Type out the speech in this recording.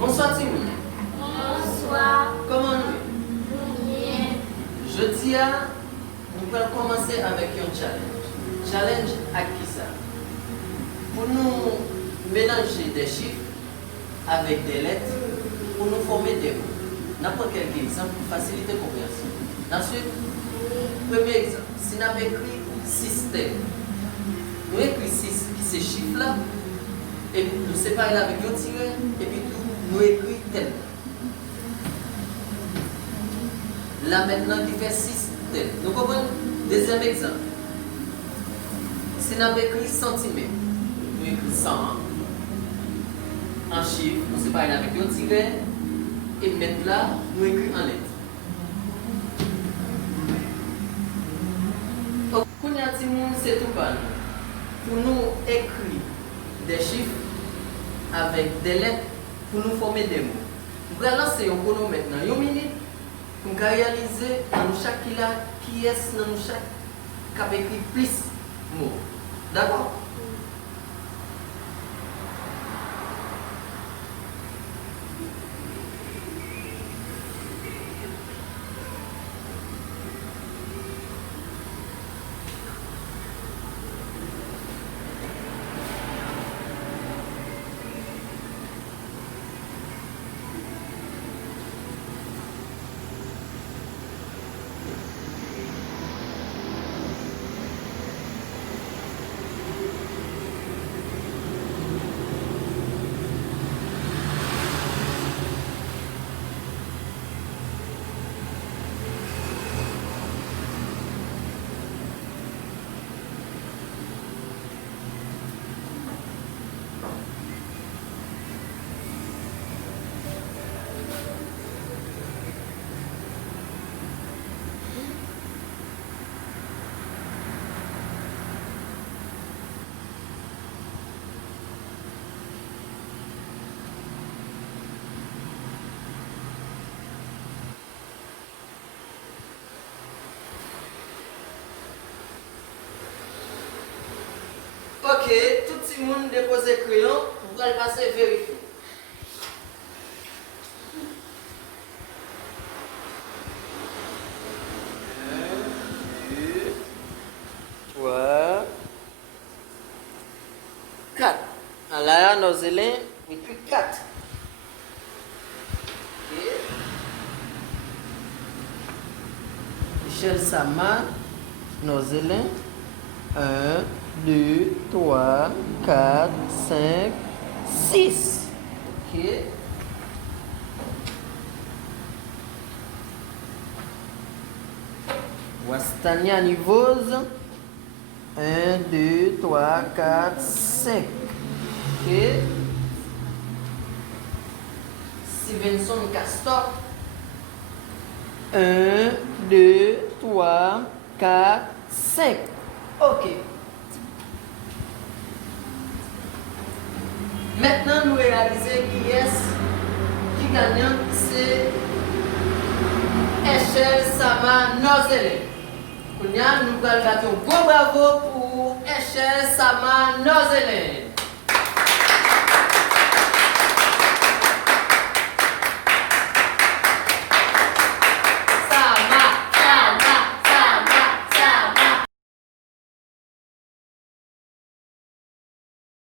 Bonsoir Timon. Bonsoir. Comment nous? Bien. Jeudi, nous allons commencer avec un challenge. Challenge à qui ça? Pour nous mélanger des chiffres avec des lettres, pour nous former des mots. N'importe quel exemple pour faciliter la compréhension. Ensuite, premier exemple, si nous avons écrit système, nous écrivons 6 ces chiffres-là, et nous séparons avec un tiret, et puis nous écrivons tel. Là maintenant, qui fait 6 tel. Nous comprenons? Deuxième exemple. Si nous avons écrit centimètres, nous écrivons 100 en chiffre, nous séparons avec un tiret, et maintenant là, nous écrivons en lettres. C'est tout pas pour nous écrire des chiffres avec des lettres pour nous former des mots. Nous allons lancer un chrono maintenant, une minute, pour réaliser dans chaque qui est dans chaque qui a écrit plus de mots. D'accord? Ok, tout le monde dépose le crayon, vous allez passer vérifier. Un, deux, trois, quatre. Là, nos élèves, et puis 4. Ok. Michel Sama, nos élèves. 1, 2, 3, 4, 5, 6. Ok. Wastania Nivoz. 1, 2, 3, 4, 5. Ok. Stevenson Castor. 1, 2, 3, 4, 5. Ok. Maintenant, nous réalisons qui gagnant, c'est Echel Sama Nozele. Nous allons faire un gros bravo pour Echel Sama Nozele.